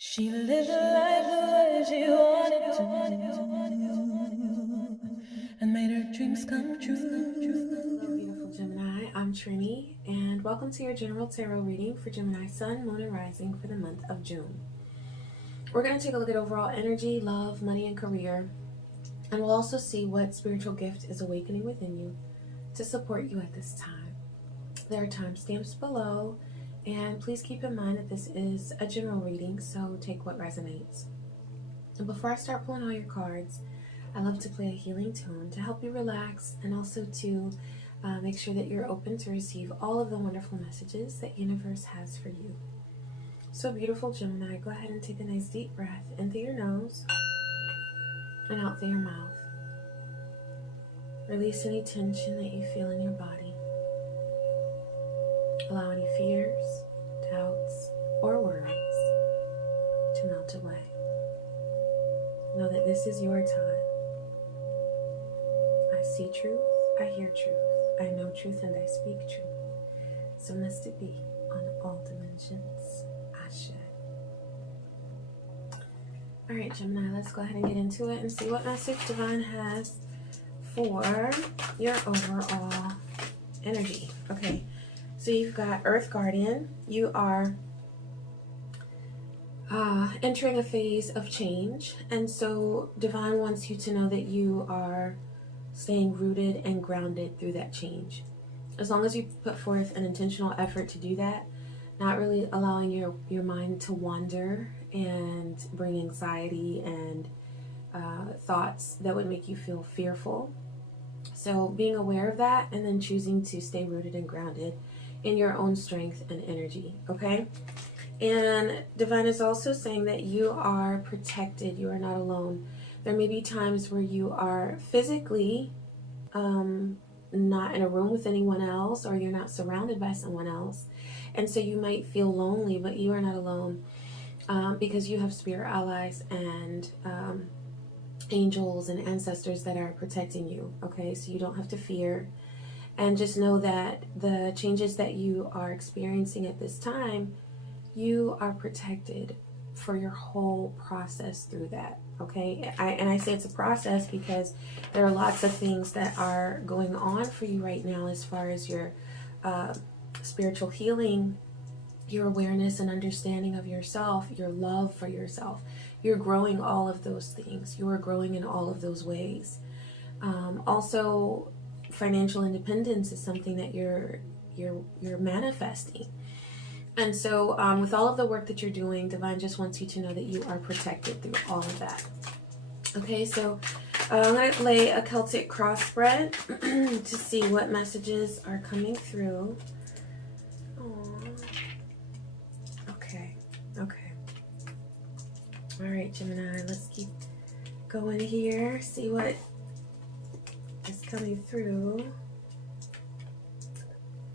She lived life the way she wanted to and made her dreams come true. Hello, beautiful Gemini. I'm Trini, and welcome to your general tarot reading for Gemini Sun, Moon, and Rising for the month of June. We're going to take a look at overall energy, love, money, and career, and we'll also see what spiritual gift is awakening within you to support you at this time. There are timestamps below, and please keep in mind that this is a general reading, so take what resonates. And before I start pulling all your cards, I love to play a healing tune to help you relax and also to make sure that you're open to receive all of the wonderful messages that universe has for you. So beautiful Gemini, go ahead and take a nice deep breath in through your nose and out through your mouth. Release any tension that you feel in your body. Allow any fears, doubts, or worries to melt away. Know that this is your time. I see truth, I hear truth, I know truth, and I speak truth. So must it be on all dimensions. Ashe. Alright, Gemini, let's go ahead and get into it and see what message Divine has for your overall energy. Okay, so you've got Earth Guardian. You are entering a phase of change, and so Divine wants you to know that you are staying rooted and grounded through that change. As long as you put forth an intentional effort to do that, not really allowing your mind to wander and bring anxiety and thoughts that would make you feel fearful. So being aware of that and then choosing to stay rooted and grounded in your own strength and energy, okay? And Divine is also saying that you are protected. You are not alone. There may be times where you are physically not in a room with anyone else, or you're not surrounded by someone else. And so you might feel lonely, but you are not alone because you have spirit allies and angels and ancestors that are protecting you. Okay, so you don't have to fear. And just know that the changes that you are experiencing at this time, you are protected for your whole process through that. Okay, I say it's a process because there are lots of things that are going on for you right now as far as your spiritual healing, your awareness and understanding of yourself, your love for yourself. You're growing all of those things. You are growing in all of those ways. Also, financial independence is something that you're manifesting. And so with all of the work that you're doing, Divine just wants you to know that you are protected through all of that. Okay, so I'm going to play a Celtic crossbred to see what messages are coming through. Aww. Okay. All right, Gemini, let's keep going here. See what is coming through.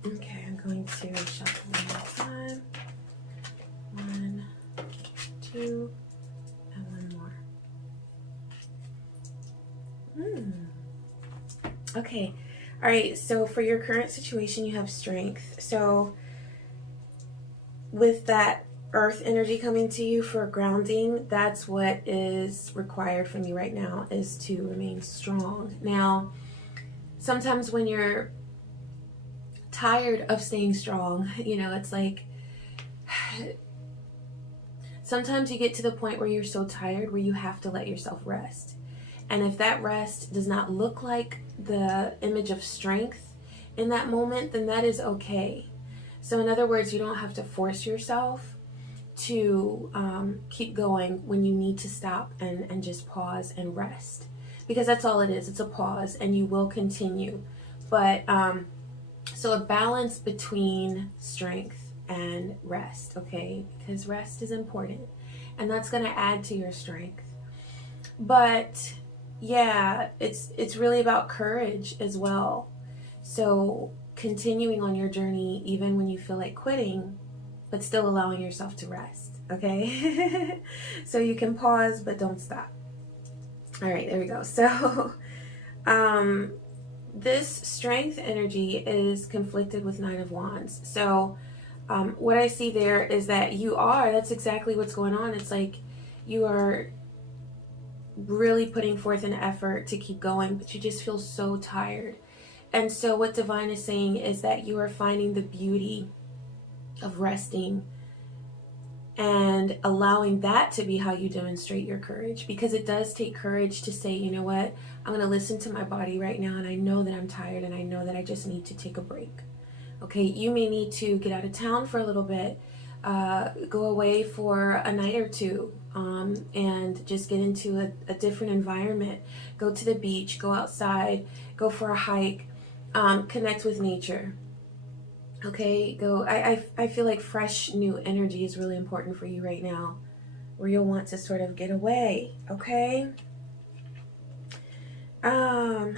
Okay, I'm going to shuffle one more time. 1, 2, and one more. Okay. All right, so for your current situation, you have strength. So with that earth energy coming to you for grounding, that's what is required from you right now, is to remain strong. Now, sometimes when you're tired of staying strong, it's like sometimes you get to the point where you're so tired where you have to let yourself rest. And if that rest does not look like the image of strength in that moment, then that is okay. So in other words, you don't have to force yourself to keep going when you need to stop and just pause and rest. Because that's all it is. It's a pause, and you will continue. But so a balance between strength and rest, okay? Because rest is important, and that's going to add to your strength. But yeah, it's really about courage as well. So continuing on your journey even when you feel like quitting, but still allowing yourself to rest, okay? So you can pause, but don't stop. All right, there we go. So this strength energy is conflicted with Nine of Wands. So What I see there is that that's exactly what's going on. It's like you are really putting forth an effort to keep going, but you just feel so tired. And so what Divine is saying is that you are finding the beauty of resting and allowing that to be how you demonstrate your courage, because it does take courage to say, you know what, I'm going to listen to my body right now, and I know that I'm tired, and I know that I just need to take a break. Okay, you may need to get out of town for a little bit, go away for a night or two, and just get into a different environment. Go to the beach, go outside, go for a hike, connect with nature. Okay, go. I feel like fresh new energy is really important for you right now, where you'll want to sort of get away. Okay. All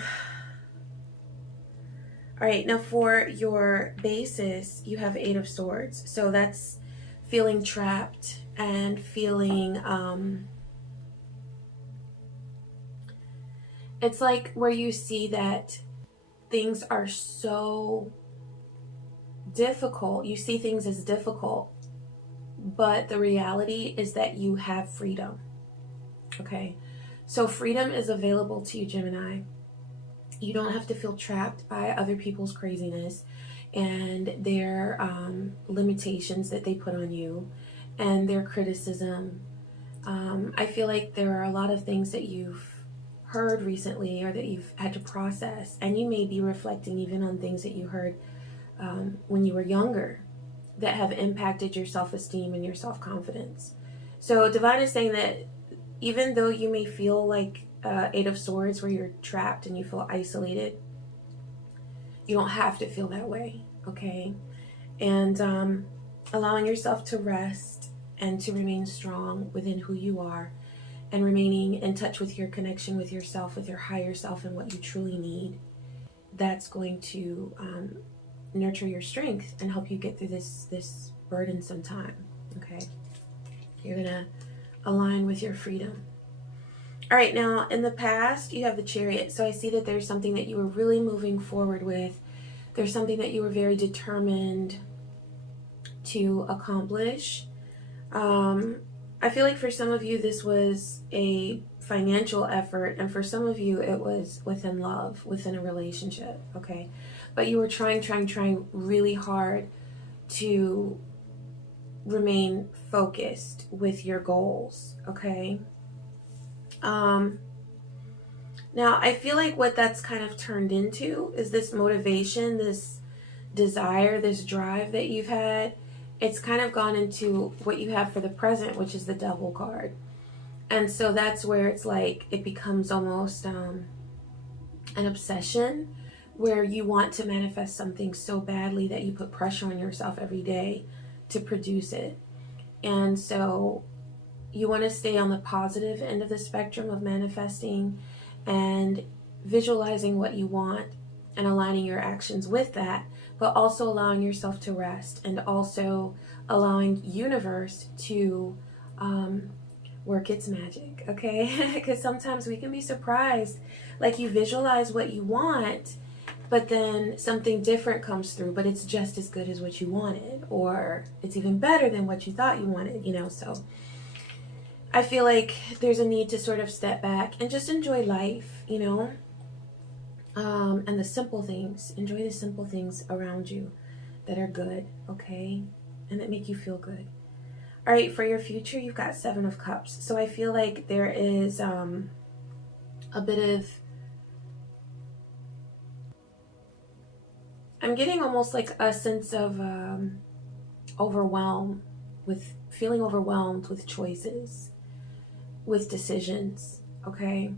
right, now for your basis, you have 8 of Swords. So that's feeling trapped and feeling, it's like where you see that things are so difficult. You see things as difficult, but the reality is that you have freedom. Okay, so freedom is available to you, Gemini. You don't have to feel trapped by other people's craziness and their limitations that they put on you and their criticism. I feel like there are a lot of things that you've heard recently or that you've had to process, and you may be reflecting even on things that you heard when you were younger that have impacted your self-esteem and your self-confidence. So Divine is saying that even though you may feel like 8 of Swords where you're trapped and you feel isolated, you don't have to feel that way, okay? And allowing yourself to rest and to remain strong within who you are, and remaining in touch with your connection with yourself, with your higher self, and what you truly need, that's going to nurture your strength and help you get through this burdensome time. Okay, you're gonna align with your freedom. All right, now in the past you have the Chariot. So I see that there's something that you were really moving forward with. There's something that you were very determined to accomplish. I feel like for some of you this was a financial effort, and for some of you it was within love, within a relationship. Okay, but you were trying really hard to remain focused with your goals. Okay. Now I feel like what that's kind of turned into is this motivation, this desire, this drive that you've had. It's kind of gone into what you have for the present, which is the Devil card. And so that's where it's like it becomes almost an obsession, where you want to manifest something so badly that you put pressure on yourself every day to produce it. And so you want to stay on the positive end of the spectrum of manifesting and visualizing what you want and aligning your actions with that, but also allowing yourself to rest, and also allowing universe to work its magic. Okay, because sometimes we can be surprised, like you visualize what you want, but then something different comes through, but it's just as good as what you wanted, or it's even better than what you thought you wanted, so I feel like there's a need to sort of step back and just enjoy life, and the simple things. Enjoy the simple things around you that are good, okay, and that make you feel good. All right, for your future, you've got 7 of Cups. So I feel like there is a bit of, I'm getting almost like a sense of feeling overwhelmed with choices, with decisions, okay?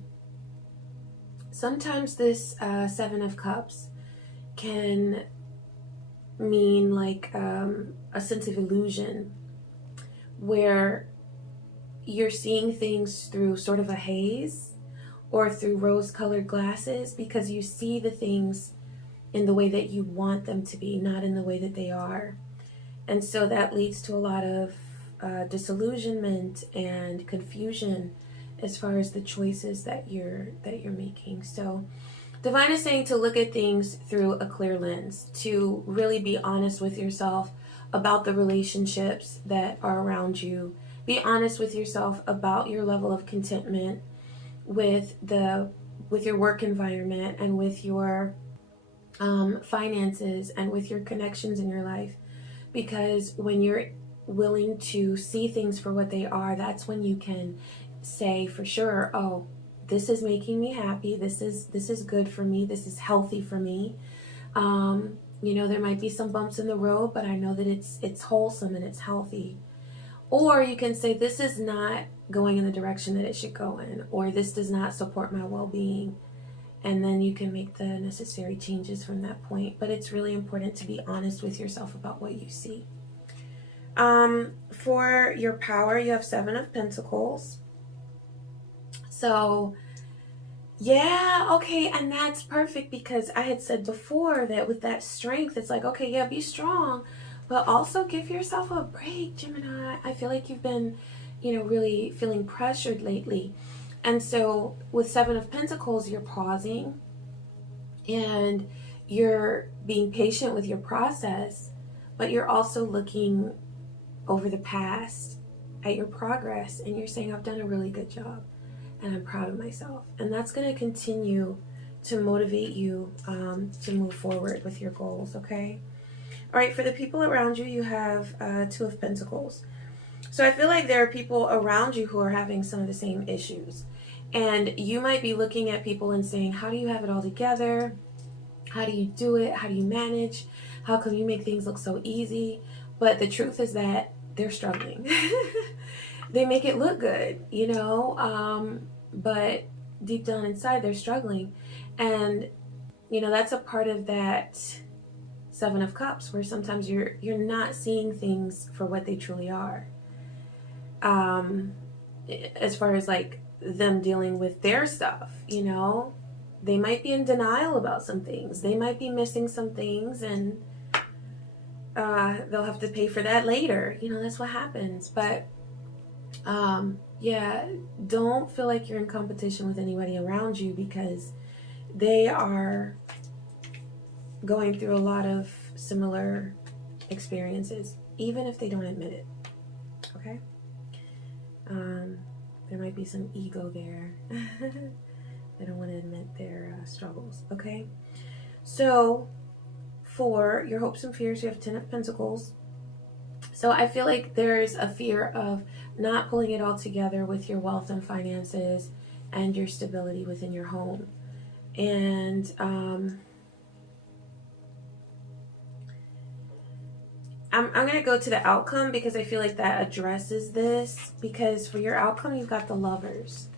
Sometimes this 7 of Cups can mean like a sense of illusion, where you're seeing things through sort of a haze or through rose-colored glasses, because you see the things in the way that you want them to be, not in the way that they are. And so that leads to a lot of disillusionment and confusion as far as the choices that you're making. So Divine is saying to look at things through a clear lens, to really be honest with yourself about the relationships that are around you. Be honest with yourself about your level of contentment with your work environment and with your finances and with your connections in your life. Because when you're willing to see things for what they are, that's when you can say for sure, oh, this is making me happy. This is good for me. This is healthy for me. There might be some bumps in the road, but I know that it's wholesome and it's healthy. Or you can say, this is not going in the direction that it should go in, or this does not support my well-being. And then you can make the necessary changes from that point. But it's really important to be honest with yourself about what you see. For your power, you have 7 of Pentacles. So, yeah, okay, and that's perfect, because I had said before that with that strength, it's like, okay, yeah, be strong, but also give yourself a break, Gemini. I feel like you've been, really feeling pressured lately. And so with 7 of Pentacles, you're pausing and you're being patient with your process, but you're also looking over the past at your progress, and you're saying, I've done a really good job and I'm proud of myself. And that's going to continue to motivate you to move forward with your goals, okay? All right, for the people around you, you have 2 of Pentacles. So I feel like there are people around you who are having some of the same issues. And you might be looking at people and saying, how do you have it all together? How do you do it? How do you manage? How come you make things look so easy? But the truth is that they're struggling. They make it look good, but deep down inside, they're struggling. And, that's a part of that 7 of Cups, where sometimes you're not seeing things for what they truly are. As far as like them dealing with their stuff, they might be in denial about some things. They might be missing some things, and they'll have to pay for that later. That's what happens. But don't feel like you're in competition with anybody around you, because they are going through a lot of similar experiences, even if they don't admit it. Okay? There might be some ego there. They don't want to admit their struggles. Okay? So, for your hopes and fears, you have 10 of Pentacles. So I feel like there's a fear of not pulling it all together with your wealth and finances and your stability within your home. And I'm going to go to the outcome, because I feel like that addresses this. Because for your outcome, you've got the Lovers.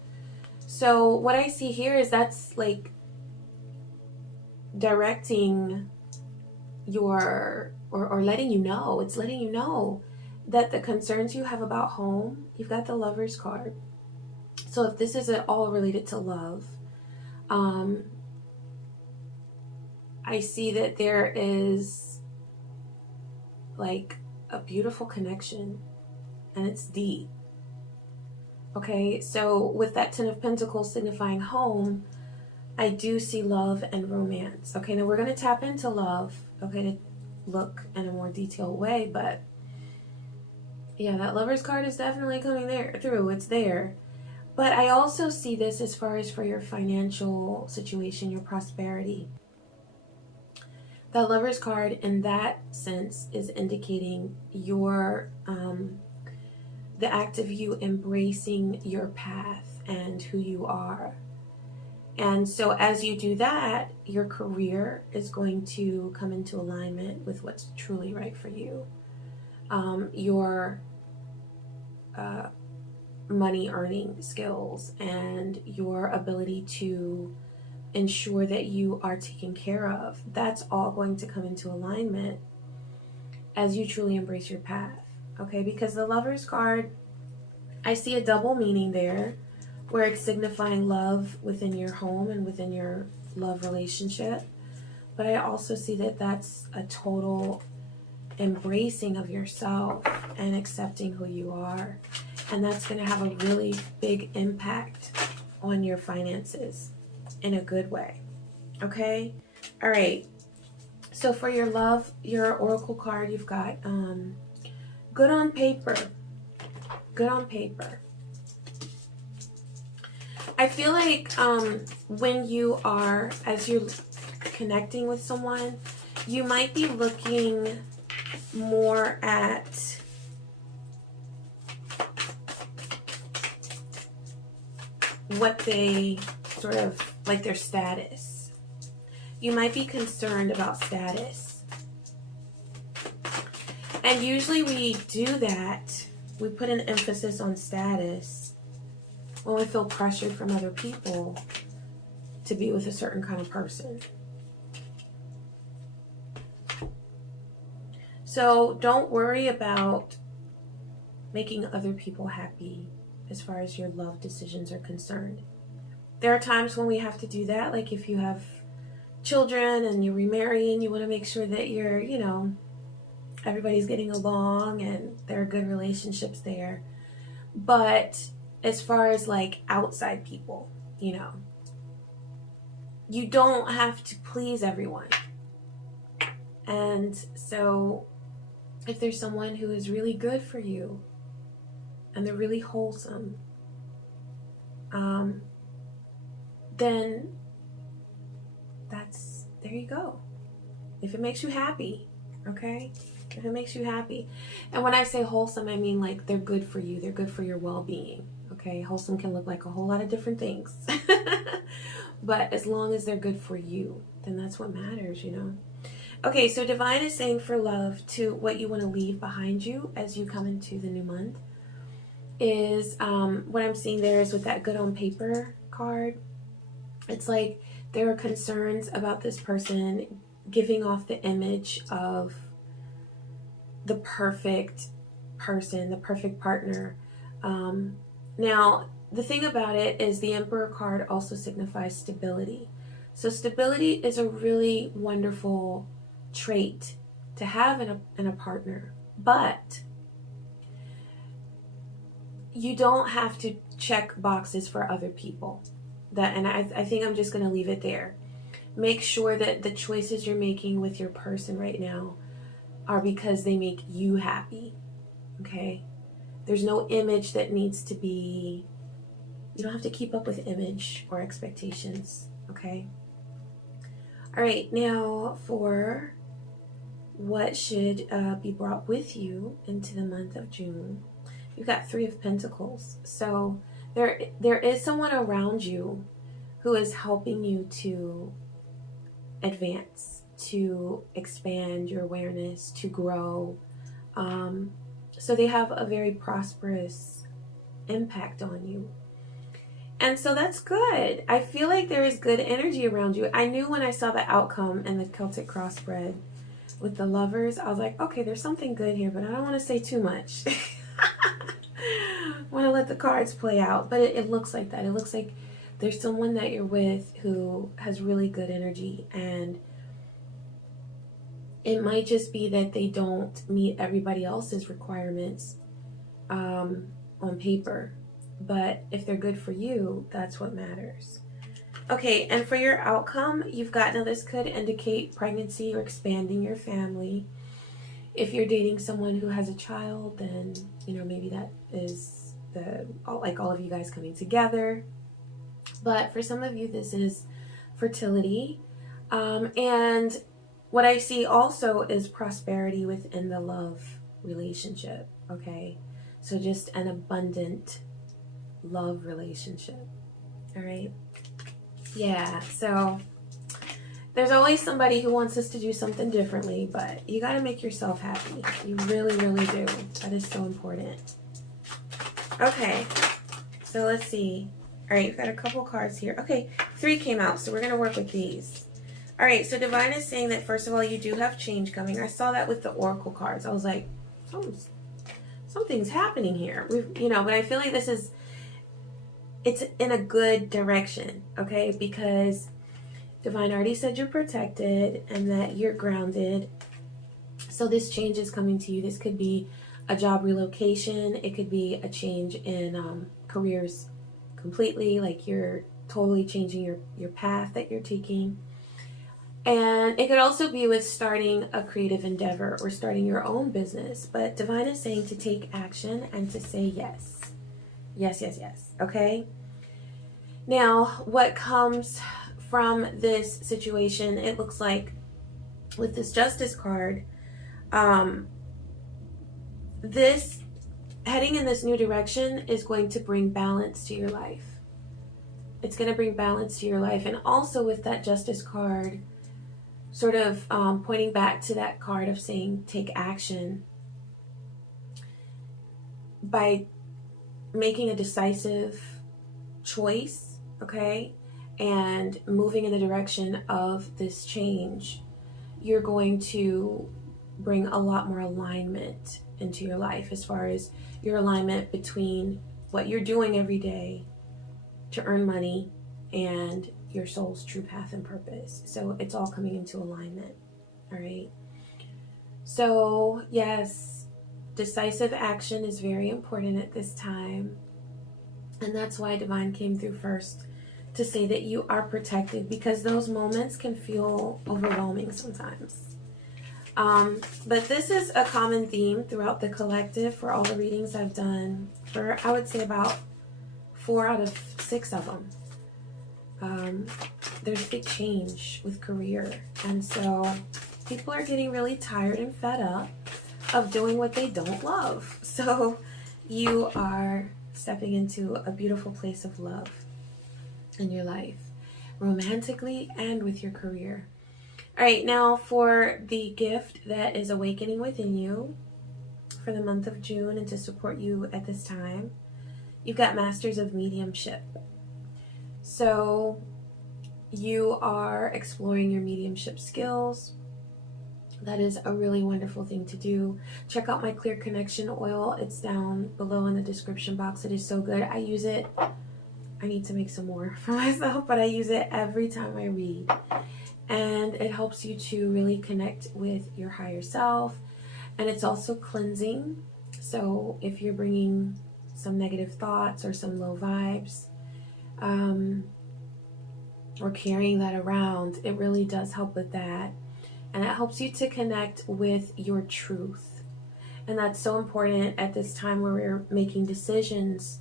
So what I see here is that's like directing your, or letting you know, it's letting you know that the concerns you have about home, you've got the Lovers card. So if this is at all related to love, I see that there is like a beautiful connection, and it's deep. Okay, so with that 10 of Pentacles signifying home, I do see love and romance. Okay, now we're going to tap into love, okay, to look in a more detailed way. But yeah, that Lovers card is definitely coming through. It's there. But I also see this as far as for your financial situation, your prosperity. That Lovers card in that sense is indicating your the act of you embracing your path and who you are. And so as you do that, your career is going to come into alignment with what's truly right for you. Your money earning skills and your ability to ensure that you are taken care of, that's all going to come into alignment as you truly embrace your path. Okay, because the Lovers card, I see a double meaning there, where it's signifying love within your home and within your love relationship. But I also see that that's a total embracing of yourself and accepting who you are. And that's going to have a really big impact on your finances in a good way. Okay? All right. So for your love, your oracle card, you've got good on paper. Good on paper. I feel like when you are, as you're connecting with someone, you might be looking more at what they sort of, like their status. You might be concerned about status. And usually we do that, we put an emphasis on status when we feel pressured from other people to be with a certain kind of person. So don't worry about making other people happy as far as your love decisions are concerned. There are times when we have to do that, like if you have children and you're remarrying, you want to make sure that you're, you know, everybody's getting along and there are good relationships there. But as far as like outside people, you know, you don't have to please everyone. And so if there's someone who is really good for you and they're really wholesome, then there you go. If it makes you happy, okay? If it makes you happy. And when I say wholesome, I mean like they're good for you. They're good for your well-being, okay? Wholesome can look like a whole lot of different things. But as long as they're good for you, then that's what matters, you know? Okay, so Divine is saying for love to what you want to leave behind you as you come into the new month is what I'm seeing there is with that good on paper card. It's like there are concerns about this person giving off the image of the perfect person, the perfect partner. Now, the thing about it is the Emperor card also signifies stability. So stability is a really wonderful trait to have in a partner, but you don't have to check boxes for other people. I think I'm just going to leave it there. Make sure that the choices you're making with your person right now are because they make you happy, okay? There's no image that needs to be, you don't have to keep up with image or expectations, okay? All right, now for what should be brought with you into the month of June. You've got 3 of Pentacles. So there is someone around you who is helping you to advance, to expand your awareness, to grow. So they have a very prosperous impact on you. And so that's good. I feel like there is good energy around you. I knew when I saw the outcome in the Celtic cross spread with the lovers, I was like, okay, there's something good here, but I don't want to say too much. I want to let the cards play out. But it looks like that. It looks like there's someone that you're with who has really good energy, and it might just be that they don't meet everybody else's requirements on paper. But if they're good for you, that's what matters. Okay, and for your outcome, you've got, now this could indicate pregnancy or expanding your family. If you're dating someone who has a child, then, you know, maybe that is all of you guys coming together. But for some of you, this is fertility. And what I see also is prosperity within the love relationship, okay? So just an abundant love relationship. All right. Yeah. So there's always somebody who wants us to do something differently, but you got to make yourself happy. You really, really do. That is so important. Okay. So let's see. All right. You've got a couple cards here. Okay. 3 came out. So we're going to work with these. All right. So Divine is saying that, first of all, you do have change coming. I saw that with the Oracle cards. I was like, something's happening here. But I feel like it's in a good direction, okay? Because Divine already said you're protected and that you're grounded. So this change is coming to you. This could be a job relocation. It could be a change in careers completely, like you're totally changing your path that you're taking. And it could also be with starting a creative endeavor or starting your own business. But Divine is saying to take action and to say yes. Yes, yes, yes. Okay? Now, what comes from this situation, it looks like with this Justice card, this heading in this new direction is going to bring balance to your life. It's going to bring balance to your life. And also with that Justice card, sort of pointing back to that card of saying take action, by making a decisive choice, okay, and moving in the direction of this change, you're going to bring a lot more alignment into your life, as far as your alignment between what you're doing every day to earn money and your soul's true path and purpose. So it's all coming into alignment. All right. So yes, decisive action is very important at this time. And that's why Divine came through first to say that you are protected, because those moments can feel overwhelming sometimes. But this is a common theme throughout the collective for all the readings I've done, for I would say about 4 out of 6 of them. There's big change with career, and so people are getting really tired and fed up of doing what they don't love. So you are stepping into a beautiful place of love in your life, romantically and with your career. All right, now for the gift that is awakening within you for the month of June and to support you at this time, you've got Masters of Mediumship. So you are exploring your mediumship skills. That is a really wonderful thing to do. Check out my Clear Connection oil. It's down below in the description box. It is so good. I use it. I need to make some more for myself, but I use it every time I read. And it helps you to really connect with your higher self. And it's also cleansing. So if you're bringing some negative thoughts or some low vibes, or carrying that around, it really does help with that. And it helps you to connect with your truth. And that's so important at this time where we're making decisions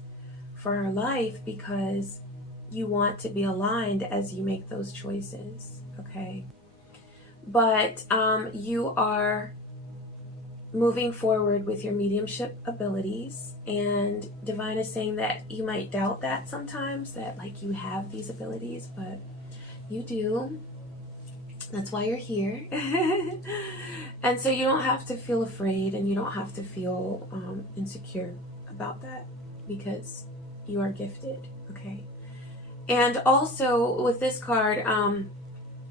for our life, because you want to be aligned as you make those choices, okay? But you are moving forward with your mediumship abilities, and Divine is saying that you might doubt that sometimes, that like you have these abilities, but you do. That's why you're here. And so you don't have to feel afraid, and you don't have to feel insecure about that, because you are gifted, okay? And also with this card,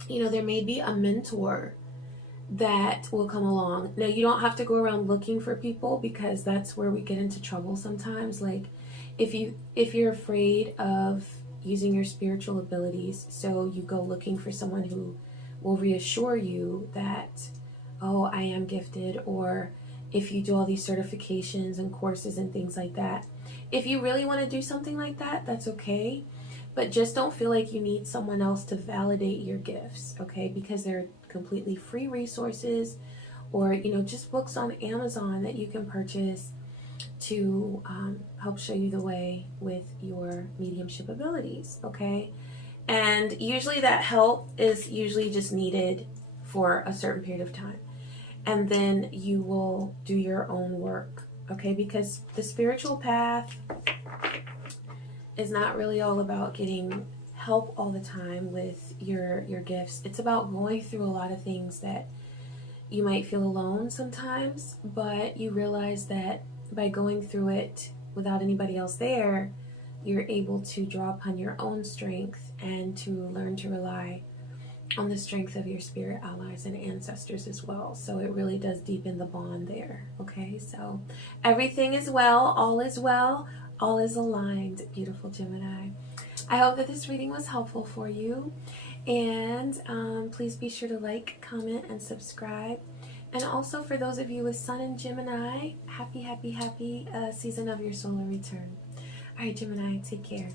you know, there may be a mentor that will come along. Now, you don't have to go around looking for people, because that's where we get into trouble sometimes. Like if you're afraid of using your spiritual abilities, so you go looking for someone who will reassure you that, oh, I am gifted, or if you do all these certifications and courses and things like that. If you really want to do something like that, that's okay. But just don't feel like you need someone else to validate your gifts, okay? Because they're completely free resources, or, you know, just books on Amazon that you can purchase to help show you the way with your mediumship abilities, okay? And usually that help is usually just needed for a certain period of time. And then you will do your own work, okay? Because the spiritual path is not really all about getting help all the time with your gifts. It's about going through a lot of things that you might feel alone sometimes, but you realize that by going through it without anybody else there, you're able to draw upon your own strength and to learn to rely on the strength of your spirit allies and ancestors as well. So it really does deepen the bond there, okay? So everything is well, all is aligned, beautiful Gemini. I hope that this reading was helpful for you, and please be sure to like, comment, and subscribe. And also for those of you with Sun in Gemini, happy season of your solar return. All right, Gemini, take care.